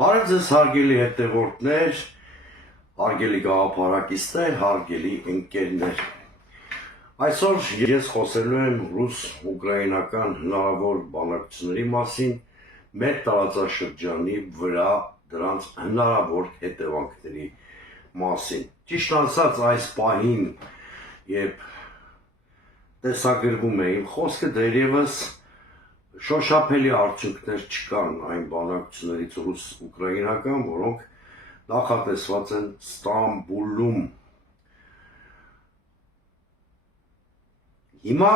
Բարև ձեզ հարգելի հետևորդներ, հարգելի գաղափարակիցներ, հարգելի ընկերներ։ Այսօր ես խոսելու եմ ռուս-ուկրաինական հնարավոր բանակցությունների մասին, մեր տարածաշրջանի վրա դրանց հնարավոր հետևանքների մասին։ Ճիշտ ասած, այս պահին, երբ տեսագրվում է իմ խոսքը, դեռևս շոշափելի արդյունքներ չկան այն բանակցություններից ռուս-ուկրաինական, որոնք նախատեսված են Ստամբուլում։ Հիմա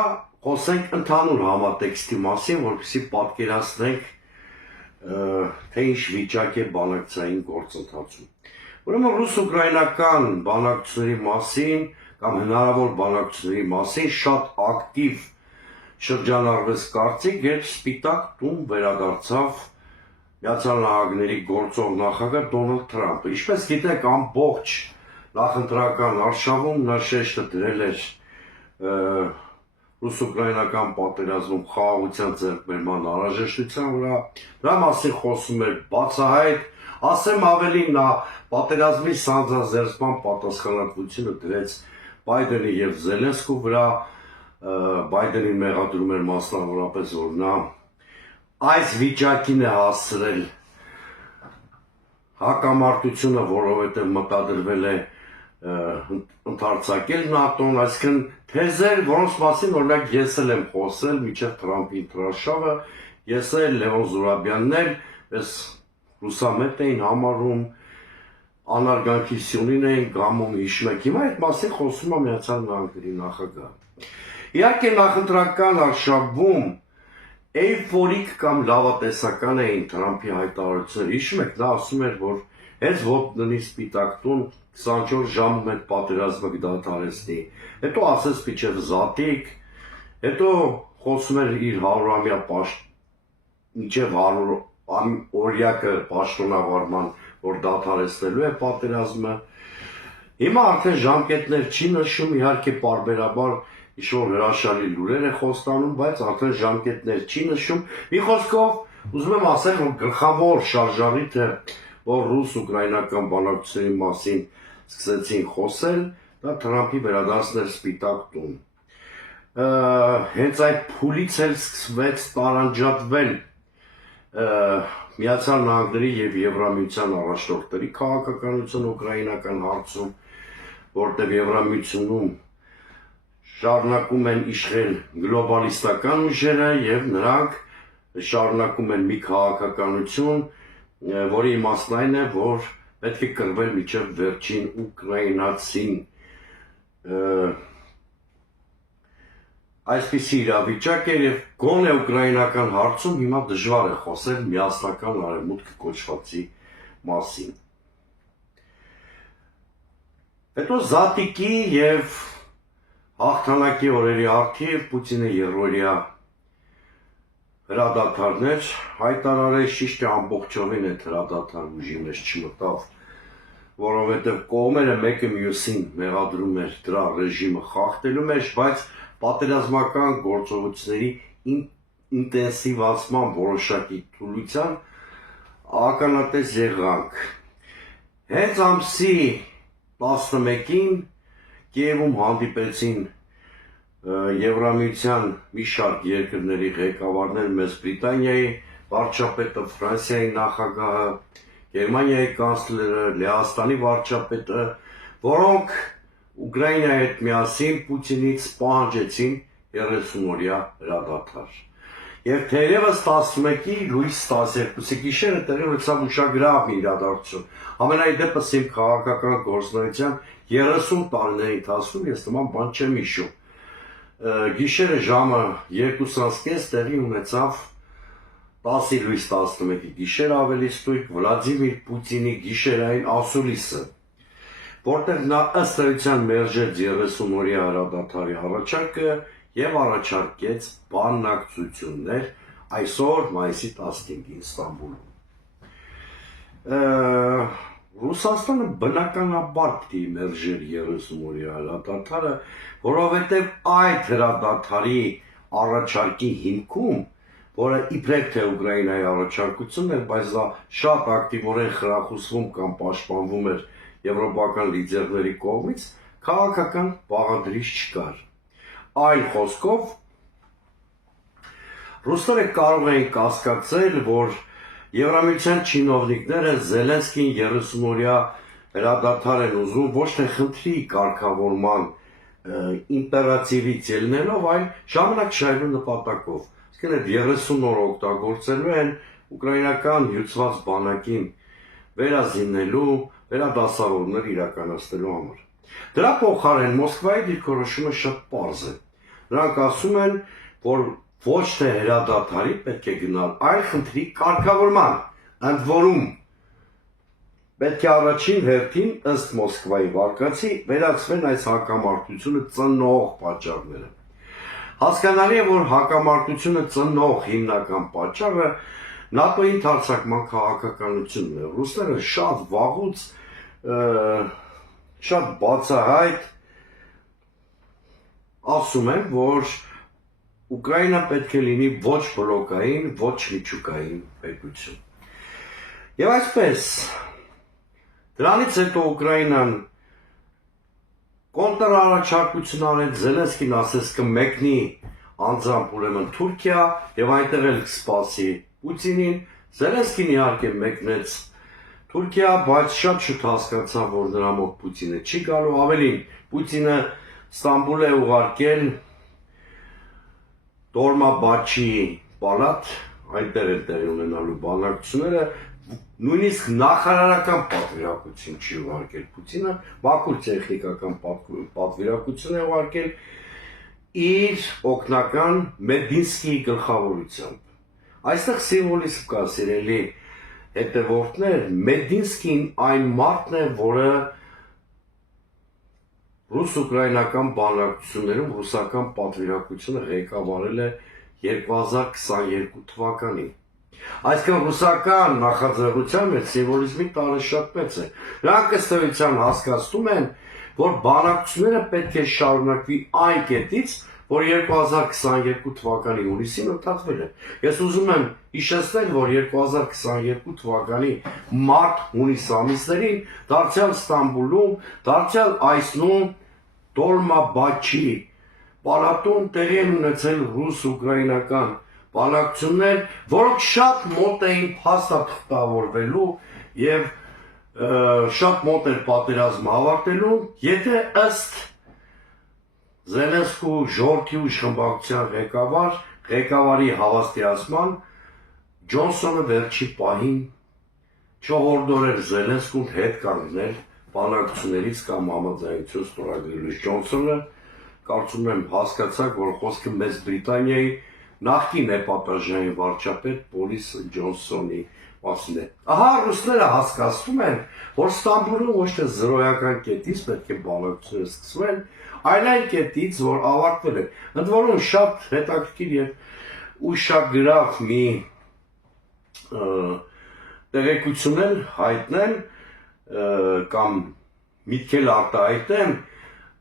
խոսենք ընդհանուր համատեքստի մասին, որպեսզի պատկերացնենք, թե ինչ վիճակ է բանակցային գործընթացում։ Ուրեմն ռուս-ուկրաինական բանակցությունների մասին կամ հնարավոր բանակցությունների մասին շատ ակտիվ շրջանառվեց կարծիք, երբ Սպիտակ տուն վերադարձավ Միացյալ Նահանգների գործող նախագահ Դոնալդ Թրամփը։ Ինչպես գիտեք, ամբողջ նախընտրական արշավում նա շեշտը դրել էր ռուս-ուկրաինական պատերազմում խաղաղության ձեռքբերման անհրաժեշտության վրա։ Դրա մասին խոսում էր բացահայտ, ասեմ ավելին, նա պատերազմի սանձազերծման պատասխանատվությունը դրեց Բայդենի և Զելենսկու վրա։ Բայդենին մեղադրում էր մասնավորապես, որ նա այս վիճակին է հասցրել հակամարտությունը, որովհետև մտադրվել է ընդարձակել ՆԱՏՕ-ն, այսինքն թեզեր, որոնց մասին օրինակ ես էլ եմ խոսել մինչև Թրամփի ընտրարշավը, ես էլ Լևոն Զուրաբյանն էլ այս ռուսամետ էին համարում, անարգանքի սյունին էին գամում, հիշում եք, հիմա այդ մասին խոսում է Միացյալ Նահանգների նախագահը։ Իհարկե նախընտրական արշավում էյֆորիկ կամ լավատեսական էին Թրամփի հայտարարությունները, հիշում եք, նա ասում էր, որ հենց ոտ դնի Սպիտակ տուն 24 ժամում այդ պատերազմը կդադարեցնի, հետո ասեց մինչև Զատիկ, հետո խոսում էր իր 100-ամյա մինչև 100-օրյակը պաշտոնավարման, որ դադարեցնելու է պատերազմը։ Հիմա արդեն ժամկետներ չի նշում, իհարկե պարբերաբար ինչ-որ հրաշալի լուրեր է խոստանում, բայց արդեն ժամկետներ չի նշում։ Մի խոսքով ուզում եմ ասել, որ գլխավոր շարժառիթը, որ ռուս-ուկրաինական բանակցությունների մասին սկսեցին խոսել, դա Թրամփի վերադարձն էր Սպիտակ տուն։ Հենց այդ փուլից էլ սկսվեց տարանջատվել Միացյալ Նահանգների և Եվրամիության առաջնորդների քաղաքականությունը ուկրաինական հարցում, որտեղ Եվրամիությունում շարունակում են իշխել գլոբալիստական ուժերը և նրանք շարունակում են մի քաղաքականություն, որի իմաստն այն է, որ պետք է կռվել մինչև վերջին ուկրաինացին։ Այսպիսի իրավիճակ է և գոնե ուկրաինական հարցում հիմա դժվար է խոսել միասնական արևմուտք կոչվածի մասին։ Հետո Զատիկի և հաղթանակի օրերի առթիվ Պուտինը եռօրյա հրադադարներ հայտարարեց, ճիշտ է ամբողջովին այդ հրադադար ուժի մեջ չմտավ, որովհետև կողմերը մեկը մյուսին մեղադրում էր դրա ռեժիմը խախտելու մեջ, բայց պատերազմական գործողությունների ինտենսիվացման որոշակի թուլության ականատես եղանք։ Հենց ամսի 11-ին Կիևում հանդիպեցին Եվրամիության մի շարք երկրների ղեկավարներ, Մեծ Բրիտանիայի վարչապետը, Ֆրանսիայի նախագահը, Գերմանիայի կանցլերը, Լեհաստանի վարչապետը, որոնք Ուկրաինայի հետ միասին Պուտինից պահանջեցին 30-օրյա հրադադար։ Եվ թերևս 11-ի լույս 12-ի գիշերը տեղի ունեցավ ուշագրավ մի իրադարձություն։ Ամենայն դեպս իմ քաղաքական գործունեության 30 տարիների ընթացքում ես նման բան չեմ հիշում։ Գիշերը ժամը 2:30 տեղի ունեցավ 10-ի լույս 11-ի գիշեր ավելի ստույգ Վլադիմիր Պուտինի գիշերային ասուլիսը, որտեղ նա ըստ էության մերժեց 30-օրյա հրադադարի առաջարկը և առաջարկեց բանակցություններ այսօր մայիսի 15-ին Ստամբուլում։ Ռուսաստանը բնականաբար պիտի մերժեր 30-օրյա հրադադարը, որովհետև այդ հրադադարի առաջարկի հիմքում որը իբրև թե Ուկրաինայի առաջարկությունն էր, բայց դա շատ ակտիվորեն խրախուսվում կամ պաշտպանվում էր եվրոպական լիդերների կողմից, քաղաքական բաղադրիչ չկար։ Այլ խոսքով, ռուսները կարող էին կասկածել, որ Եվրամիության չինովնիկները Զելենսկին 30-օրյա հրադադար են ուզում ոչ թե խնդրի կարգավորման իմպերատիվից ելնելով, այլ ժամանակ շահելու նպատակով։ Իսկ այդ 30 օր օգտագործելու են ուկրաինական հյուծված բանակին վերազինելու, վերադասավորումներ իրականացնելու համար։ Դրա փոխարեն Մոսկվայի դիրքորոշումը շատ պարզ է։ Նրանք ասում են, որ ոչ թե հրադադարի պետք է գնալ, այլ խնդրի կարգավորման, ընդ որում պետք է առաջին հերթին ըստ Մոսկվայի վարկածի վերացվեն այս հակամարտությունը ծնող պատճառները։ Հասկանալի է, որ հակամարտությունը ծնող հիմնական պատճառը ՆԱՏՕ-ի ընդարձակման քաղաքականությունն է։ Ռուսները շատ վաղուց շատ բացահայտ ասում են, որ Ուկրաինա պետք է լինի ոչ բլոկային, ոչ միջուկային պետություն։ Եվ այսպես, դրանից հետո Ուկրաինան կոնտրառաջարկություն արեց, Զելենսկին ասեց կմեկնի անձամբ ուրեմն Թուրքիա եւ այնտեղ էլ կսպասի Պուտինին։ Զելենսկին իհարկե մեկնեց Թուրքիա, բայց շատ շուտ հասկացավ, որ նրա մոտ Պուտինը չի գալու, ավելին Պուտինը Ստամբուլ է ուղարկել Դորմաբաչի պալատ, այնտեղ էլ տեղի ունենալու բանակցությունները, նույնիսկ նախարարական պատվիրակություն չի ուղարկել Պուտինը, Բաքու տեխնիկական պատվիրակություն է ուղարկել իր օգնական Մեդինսկիի գլխավորությամբ։ Այստեղ սիմվոլիզմ կա, սիրելի հետևորդներ, Մեդինսկին այն մարդն է, որը ռուս-ուկրաինական բանակցություններում ռուսական պատվիրակությունը ղեկավարել է 2022 թվականին։ Այսինքն ռուսական նախաձեռնության մեջ սիմվոլիզմի տարը շատ մեծ է։ Նրանք ըստ էության հասկացնում են, որ բանակցությունները պետք է շարունակվի այն կետից, որ 2022 թվականի հունիսին ընդհատվել է։ Ես ուզում եմ հիշեցնել, որ 2022 թվականի մարտ-հունիս ամիսներին դարձյալ Ստամբուլում, դարձյալ Այսնում, Դոլմաբաչի պալատում տեղի են ունեցել ռուս-ուկրաինական բանակցություններ, որոնք շատ մոտ էին փաստաթղթավորվելու եւ շատ մոտ էր պատերազմը ավարտելու, եթե ըստ Զելենսկու ժողովրդի ուժխմբակցության ղեկավարի հավաստիացման Ջոնսոնը վերջի պահին չհորդորեր Զելենսկուն հետ կանգնել բանակցություններից կամ համաձայնություն ստորագրելուց։ Ջոնսոնը կարծում եմ հասկացաք, որ խոսքը Մեծ Բրիտանիայի նախկին էպատաժային վարչապետ Բորիս Ջոնսոնի մասին է։ Ահա ռուսները հասկացնում են, որ Ստամբուլում ոչ թե զրոյական կետից պետք է բանակցությունները սկսվեն, այլ այն կետից, որ ավարտվել է։ Ընդ որում շատ հետաքրքիր եւ ուշագրավ մի տեղեկություն էլ հայտնել կամ միտքել արտահայտեմ,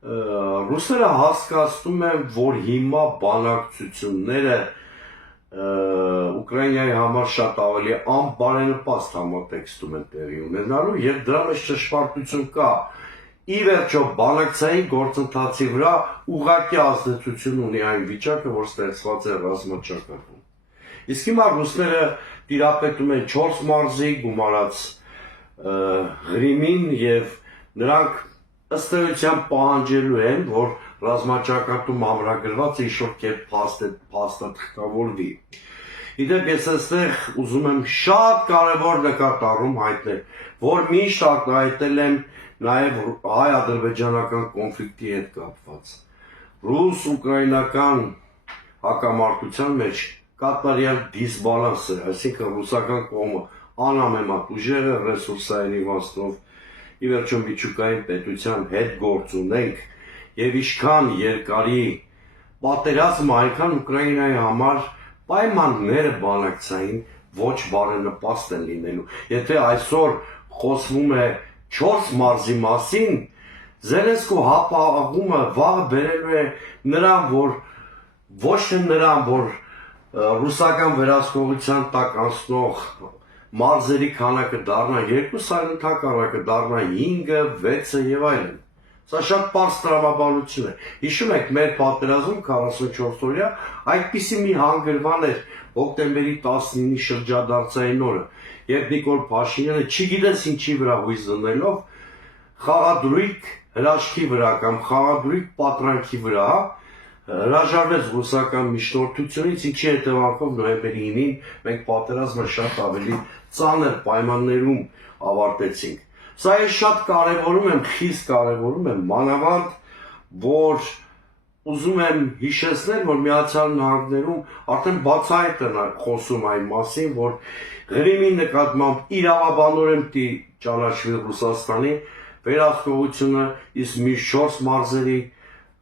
ռուսները հասկացնում են, որ հիմա բանակցությունները Ուկրաինայի համար շատ ավելի անբարենպաստ համատեքստում են տեղի ունենալու եւ դրա մեջ ճշմարտություն կա։ Ի վերջո բանակցային գործընթացի վրա ուղղակի ազդեցություն ունի այն վիճակը, որ ստեղծված է ռազմաճակատում։ Իսկ հիմա ռուսները տիրապետում են 4 մարզի գումարած Ղրիմին եւ նրանք ըստ էության պահանջելու են, որ ռազմաճակատում ամրագրված ինչ-որ կերպ փաստաթղթավորվի։ Իդեպ ես այստեղ ուզում եմ շատ կարևոր նկատառում հայտնել, որ միշտ արտահայտել եմ նաև հայ-ադրբեջանական կոնֆլիկտի հետ կապված։ Ռուս-ուկրաինական հակամարտության մեջ կատարյալ դիսբալանս է, այսինքն ռուսական կողմը անհամեմատ ուժեր է ռեսուրսային իմաստով, ի վերջո միջուկային պետության հետ գործ ունենք եւ ինչքան երկարի պատերազմը այնքան Ուկրաինայի համար պայմանները բանակցային ոչ բարենպաստ են լինելու։ Եթե այսօր խոսվում է 4 մարզի մասին, Զելենսկու հապաղումը վաղը բերելու է նրան, որ ոչ թե նրան, որ ռուսական վերահսկողության տակ անցնող մարզերի քանակը դառնա 2, այլ ընդհակառակը դառնա 5, 6 եւ այլն։ Սա շատ պարզ տրամաբանություն է։ Հիշում եք, մեր պատերազմում 44 օրյա այդպիսի մի հանգրվան էր հոկտեմբերի 19-ի շրջադարձային օրը, երբ Նիկոլ Փաշինյանը չգիտես ինչի վրա հույս դնելով խաղադրույք հրաշքի վրա կամ խաղադրույք պատրանքի վրա հրաժարվեց ռուսական միջնորդությունից, ինչի հետևանքով նոյեմբերի 9-ին մենք պատերազմը շատ ավելի ծանր պայմաններում ավարտեցինք։ Սա ես շատ կարևորում եմ, խիստ կարևորում եմ, մանավանդ, որ ուզում եմ հիշեցնել, որ Միացյալ Նահանգներում արդեն բացահայտ են խոսում այն մասին, որ Ղրիմի նկատմամբ իրավաբանորեն պիտի ճանաչվի Ռուսաստանի վերահսկողությունը, իսկ մյուս 4 մարզերի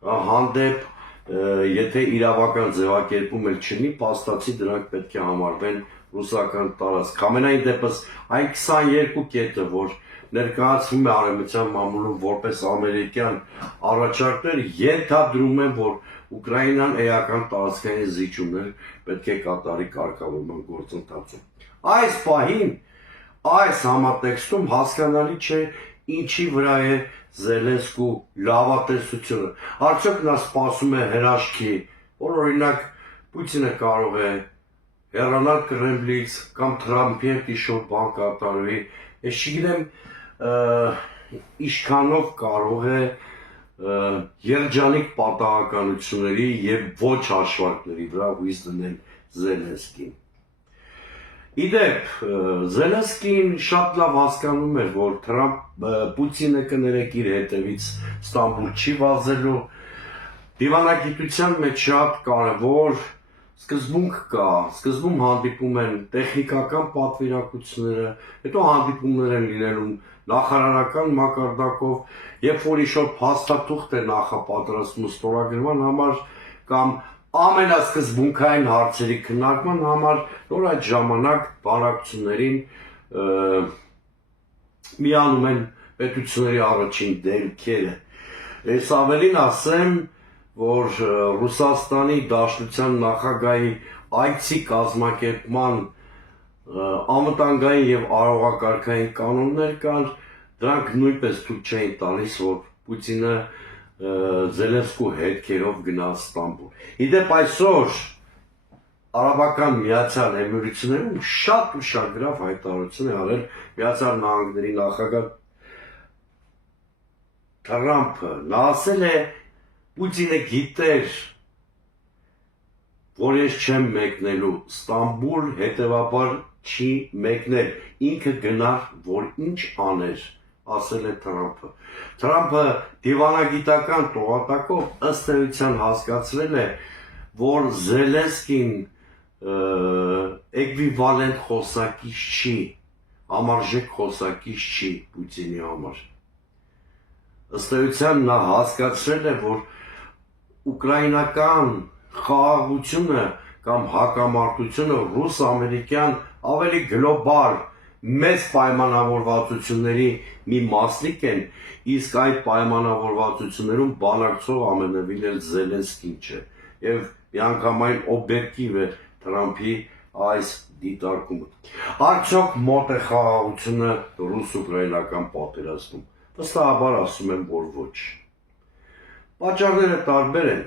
հանդեպ եթե իրավական ձևակերպում էլ չլինի, փաստացի դրանք պետք է համարվեն ռուսական տարածք։ Ամենայն դեպս այն 22 կետը, որ ներկայացվում է արևմտյան մամուլում որպես ամերիկյան առաջարկներ, ենթադրում են, որ Ուկրաինան էական տարածքային զիջումներ պետք է կատարի կարգավորման գործընթացում։ Այս պահին, այս համատեքստում հասկանալի չէ ինչի վրա է Զելենսկու լավատեսությունը։ Արդյոք նա սպասում է հրաշքի, որ օրինակ Պուտինը կարող է հեռանալ Կրեմլից կամ Թրամփի հետ ինչ-որ բան կատարվի, ես չգիտեմ ինչքանով կարող է երջանիկ պատահականությունների եւ ոչ հաշվարկների վրա հույս դնել Զելենսկին։ Իդեպ, Զելենսկին շատ լավ հասկանում էր, որ Պուտինը կներեք իր հետևից Ստամբուլ չի վազելու, դիվանագիտության մեջ շատ կարևոր սկզբունք կա, սկզբում հանդիպում են տեխնիկական պատվիրակությունները, հետո հանդիպումներ են լինելու նախարարական մակարդակով, երբ որ ինչ-որ փաստաթուղթ է նախապատրաստվում ստորագրման համար կամ ամենասկզբունքային հարցերի քննարկման համար, որ այդ ժամանակ բանակցություններին միանում են պետությունների առաջին դեմքերը։ Ես ավելին ասեմ, որ Ռուսաստանի Դաշնության նախագահի այցի կազմակերպման անվտանգային եւ արարողակարգային կանոններ կան, դրանք նույնպես թույլ չէին տալիս, որ Պուտինը Զելենսկու հետքերով գնաց Ստամբուլ։ Իդեպ այսօր Արաբական Միացյալ Էմիրություններում շատ ուշագրավ հայտարարություն է արել Միացյալ Նահանգների նախագահ Թրամփը։ Նա ասել է Պուտինը գիտեր, որ ես չեմ մեկնելու Ստամբուլ, հետևաբար չի մեկնել, ինքը գնար, որ ինչ աներ, ասել է Թրամփը։ Թրամփը դիվանագիտական տողատակով ըստ էության հասկացրել է, որ Զելենսկին էկվիվալենտ խոսակից չի, համարժեք խոսակից չի Պուտինի համար։ Ըստ էության նա հասկացրել է, որ ուկրաինական խաղաղությունը կամ հակամարտությունը ռուս-ամերիկյան ավելի գլոբալ մեծ պայմանավորվածությունների մի մասնիկ են, իսկ այդ պայմանավորվածություններում բանակցող ամենևին էլ Զելենսկին չէ, եւ միանգամայն օբյեկտիվ է Թրամփի այս դիտարկումը։ Արդյոք մոտ է խաղաղությունը ռուս-ուկրաինական պատերազմում։ Վստահաբար ասում եմ, որ ոչ։ Պատճառները տարբեր են։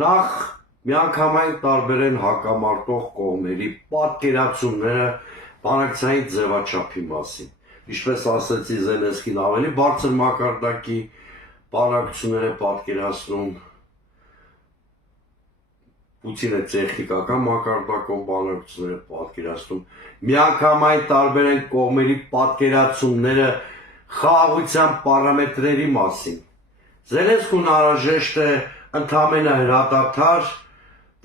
Նախ միանգամայն տարբեր են հակամարտող կողմերի պատկերացումները բանակցային ձևաչափի մասին։ Ինչպես ասեցի, Զելենսկին ավելի բարձր մակարդակի բանակցություններ է պատկերացնում, Պուտինը տեխնիկական մակարդակով բանակցություններ է պատկերացնում, միանգամայն տարբեր են կողմերի պատկերացումները խաղաղության պարամետրերի մասին։ Զելենսկուն անհրաժեշտ է ընդամենը հրադադար,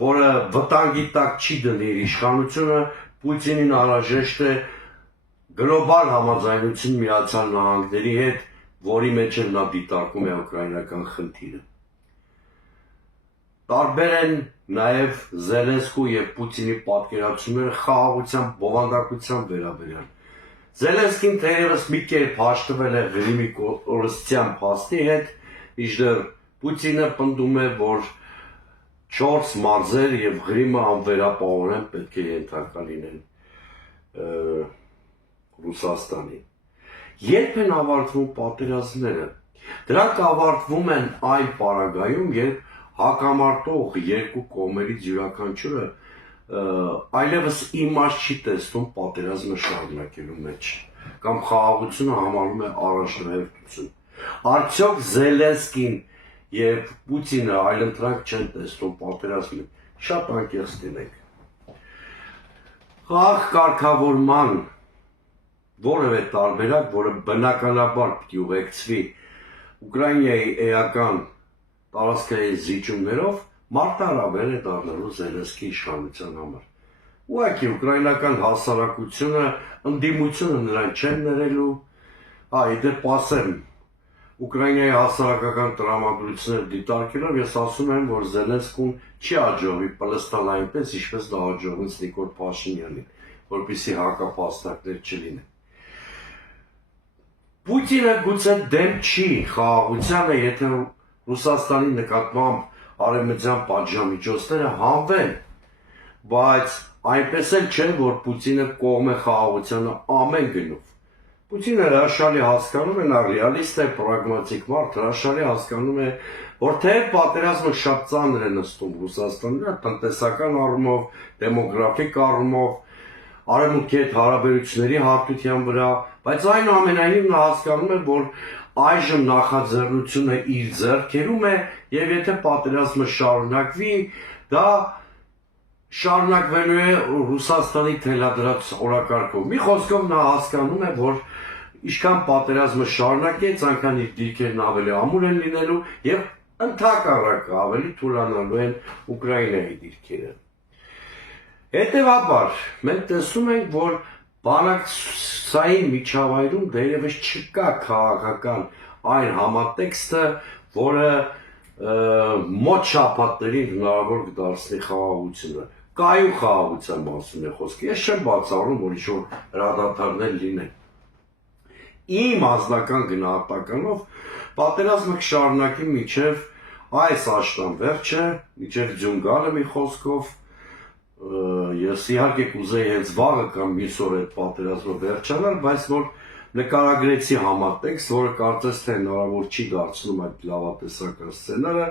որը վտանգի տակ չի դնի իր իշխանությունը, Պուտինին անհրաժեշտ է գլոբալ համաձայնություն Միացյալ Նահանգների հետ, որի մեջ էլ նա դիտարկում է ուկրաինական խնդիրը։ Տարբեր են նաև Զելենսկու եւ Պուտինի պատկերացումները խաղաղության բովանդակության վերաբերյալ։ Զելենսկին թերևս մի կերպ հաշտվել է Ղրիմի կորստյան փաստի հետ, մինչդեռ Պուտինը պնդում է, որ 4 մարզեր եւ Ղրիմը անվերապահորեն պետք է ենթակա լինեն Ռուսաստանի։ Երբ են ավարտվում պատերազմները, դրանք ավարտվում են այն պարագայում, երբ հակամարտող երկու կողմերից յուրաքանչյուրը այլևս իմաստ չի տեսնում պատերազմը շարունակելու մեջ, կամ խաղաղությունը համարում է առաջնահերթություն։ Արդյոք Զելենսկին եւ Պուտինը այլընտրանք չեն տեսնում պատերազմին, շատ անկեղծ լինենք։ Խաղաղ կարգավորման որևէ տարբերակ, որը բնականաբար պիտի ուղեկցվի Ուկրաինայի էական տարածքային զիջումներով, մարտահրավեր է դառնալու Զելենսկի իշխանության համար։ Ուղղակի ուկրաինական հասարակությունը ընդդիմությունը նրան չեն ներելու, իդեպ ասեմ, Ուկրաինայի հասարակական տրամադրությունները դիտարկելով ես ասում եմ, որ Զելենսկուն չի հաջողվի պլստալ այնպես, ինչպես դա հաջողվեց Նիկոլ Փաշինյանին, որպեսզի հակապաստակներ չլինեն։ Պուտինը գուցե դեմ չի խաղաղությանը, եթե Ռուսաստանի նկատմամբ արևմտյան պատժամիջոցները հանվեն, բայց այնպես էլ չէ, որ Պուտինը կողմ է խաղաղությանը ամեն գնով։ Պուտինը հրաշալի հասկանում է, նա ռեալիստ է, պրագմատիկ մարդ, հրաշալի հասկանում է, որ թեև պատերազմը շատ ծանր է նստում Ռուսաստանի, տնտեսական առումով, դեմոգրաֆիկ առումով, արևմուտքի հետ հարաբերությունների հարտության վրա, բայց այնուամենայնիվ նա հասկանում է, որ այժմ նախաձեռնությունը իր ձեռքերում է, եւ եթե պատերազմը շարունակվի, դա շարունակվելու է Ռուսաստանի թելադրած օրակարգով։ Մի խոսքով նա հասկանում է, որ ինչքան պատերազմը շարունակեց, այնքան իր դիրքերն ավելի ամուր են լինելու եւ ընդհակառակը ավելի թուլանալու են Ուկրաինայի դիրքերը։ Հետևաբար, մենք տեսնում ենք, որ բանակցային միջավայրում դերևս չկա քաղաքական այն համատեքստը, որը մոտ շաբաթներին հնարավոր կդարձնի խաղաղությունը։ Կայուն խաղաղության մասին է խոսքը։ Ես չեմ բացառում, որ ինչ-որ հրադադարներ լինեն։ Իմ անձնական գնահատականով պատերազմը կշարունակի մինչև այս աշտան վերջը, մինչև ձյուն գալը մի խոսքով, ես իհարկե կուզեի հենց վաղը կամ մյուս օր այդ պատերազմը վերջանալ, բայց որ նկարագրեցի համատեքստ, որը կարծես թե հնարավոր չի դարձնում այդ լավատեսական սցենարը,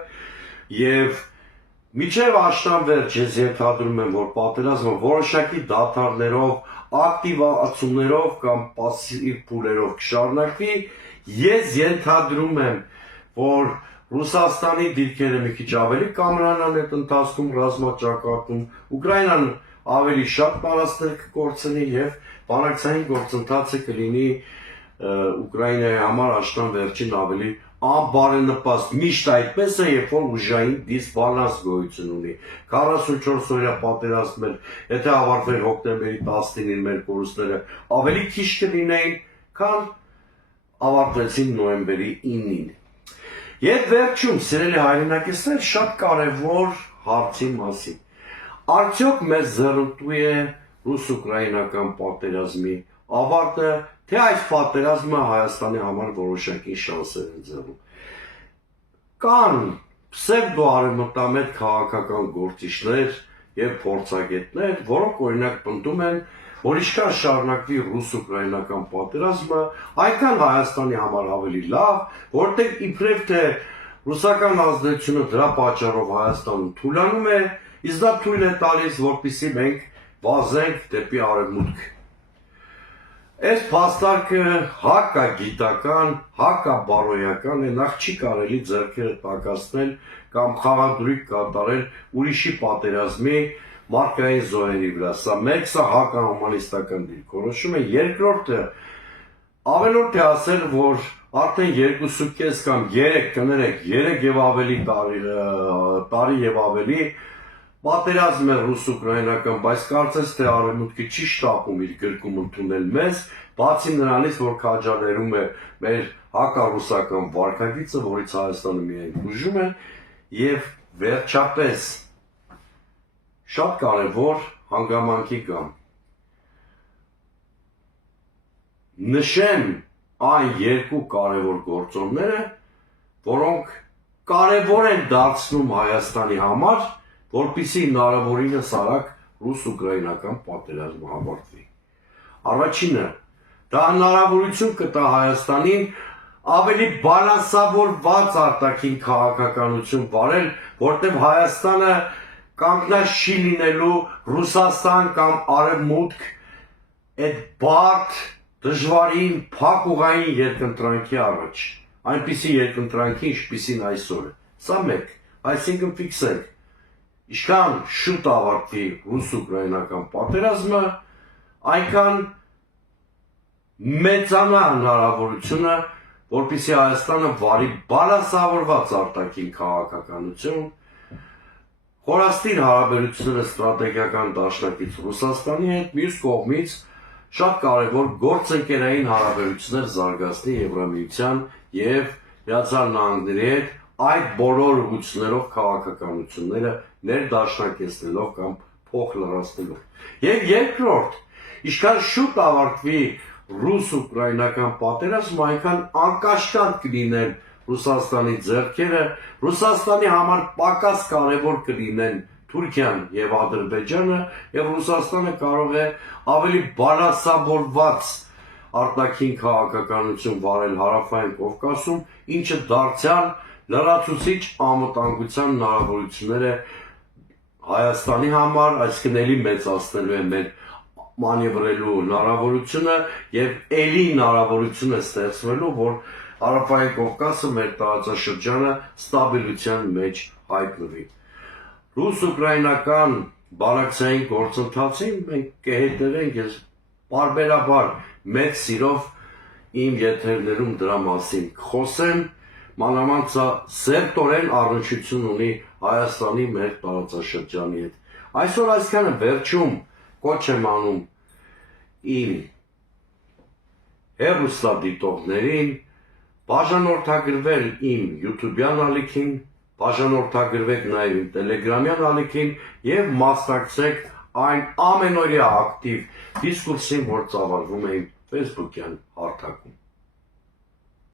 եւ մինչև աշտան վերջ ես ենթադրում եմ, որ պատերազմը որոշակի դադարներով, ակտիվացումներով կամ պասիվ փուլերով կշարունակվի, ես ենթադրում եմ, որ Ռուսաստանի դիրքերը մի քիչ ավելի կամրանան այդ ընթացքում ռազմաճակատում, Ուկրաինան ավելի շատ տարածքներ կկորցնի եւ բանակցային գործընթացը կլինի Ուկրաինայի համար աշտան վերջին ավելի անբարենպաստ, միշտ այդպես է, երբ որ ուժային դիսբալանս գոյություն ունի։ 44 օրյա պատերազմներ, եթե ավարտվեր հոկտեմբերի 19-ին մեր կորուստները ավելի քիչ կլինեին, քան ավարտվեցին նոյեմբերի 9-ին։ Եվ վերջում, սիրելի հայրենակիցներ, շատ կարևոր հարցի մասին։ Արդյոք մեզ ձեռնտու է ռուս-ուկրաինական պատերազմի ավարտը, թե այս պատերազմը Հայաստանի համար որոշակի շանսեր են ձեռում։ Կան պսևդոարևմտամետ քաղաքական գործիչներ եւ փորձագետներ, որոնք օրինակ պնդում են, որ ինչքան շարունակվի ռուս-ուկրաինական պատերազմը, այնքան Հայաստանի համար ավելի լավ, որտեղ իբրև թե ռուսական ազդեցությունը դրա պատճառով Հայաստանում թուլանում է, իսկ դա թույլ է տալիս, որպեսզի մենք վազենք դեպի արևմուտք։ Այս փաստարկը հակագիտական, հակաբարոյական է, նախ չի կարելի ձեռքերը տակացնել կամ խաղադրույք կատարել ուրիշի պատերազմի մարկային զոհերի վրա։ Սա մեկ, սա հակահումանիստական դիրքորոշում է։ Երկրորդը, ավելորդ է ասել, որ արդեն 2.5 կամ 3 կներեք, 3 եւ ավելի տարի եւ ավելի պատերազմ է ռուս-ուկրաինական, բայց կարծես թե արևմուտքը չի շտապում իր գրկում ընդունել մեզ, բացի նրանից, որ քաջալերում է մեր հակառուսական վարքագիծը, որից Հայաստանը միայն բուժում է, եւ վերջապես շատ կարևոր հանգամանքի կամ նշեմ այն երկու կարևոր գործոնները, որոնք կարևոր են դարձնում Հայաստանի համար որպեսզի հնարավորինս արագ ռուս-ուկրաինական պատերազմը ավարտվի։ Առաջինը, դա հնարավորություն կտա Հայաստանին ավելի բալանսավորված արտաքին քաղաքականություն վարել, որտեղ Հայաստանը կանգնած չի լինելու Ռուսաստան կամ Արևմուտք այդ բարդ, դժվարին, փակ ուղային երկընտրանքի առաջ, այնպիսի երկընտրանքի, ինչպիսին այսօր է։ Սա մեկ, այսինքն ֆիքսենք, ինչքան շուտ ավարտվի ռուս-ուկրաինական պատերազմը, այնքան մեծանա հնարավորությունը, որպեսզի Հայաստանը վարի բալանսավորված արտաքին քաղաքականություն, խորացնի հարաբերությունները ստրատեգիական դաշնակից Ռուսաստանի հետ, մյուս կողմից շատ կարևոր գործընկերային հարաբերություններ զարգացնի Եվրամիության եւ Միացյալ Նահանգների հետ, այդ բոլոր ուղղություններով քաղաքականությունները ներդաշնակեցնելով կամ փոխլրացնելով։ Եվ երկրորդ, ինչքան շուտ ավարտվի ռուս-ուկրաինական պատերազմը, այնքան անկաշկանդ կլինեն Ռուսաստանի ձեռքերը, Ռուսաստանի համար պակաս կարևոր կլինեն Թուրքիան եւ Ադրբեջանը, եւ Ռուսաստանը կարող է ավելի բալանսավորված արտաքին քաղաքականություն վարել Հարավային Կովկասում, ինչը դարձյալ լրացուցիչ անվտանգության հնարավորությունները Հայաստանի համար, այսինքն էլի մեծացնելու է մեր մանևրելու հնարավորությունը եւ էլի հնարավորություն է ստեղծվելու, որ Հարավային Կովկասը մեր տարածաշրջանը ստաբիլության մեջ հայտնվի։ Ռուս-ուկրաինական բանակցային գործընթացին մենք կհետևենք, ես պարբերաբար մեծ սիրով իմ եթերներում դրա մասին խոսեմ, մանավանդ սա սերտորեն առնչություն ունի Հայաստանի մեր տարածաշրջանի հետ։ Այսօր այսքանը վերջում կոչ եմ անում իմ հեռուստադիտողներին բաժանորդագրվել իմ YouTube-յան ալիքին, բաժանորդագրվեք նաև իմ Telegram-յան ալիքին եւ մասնակցեք այն ամենօրյա ակտիվ դիսկուրսին, որ ծավալվում է իմ Facebook-յան հարթակում։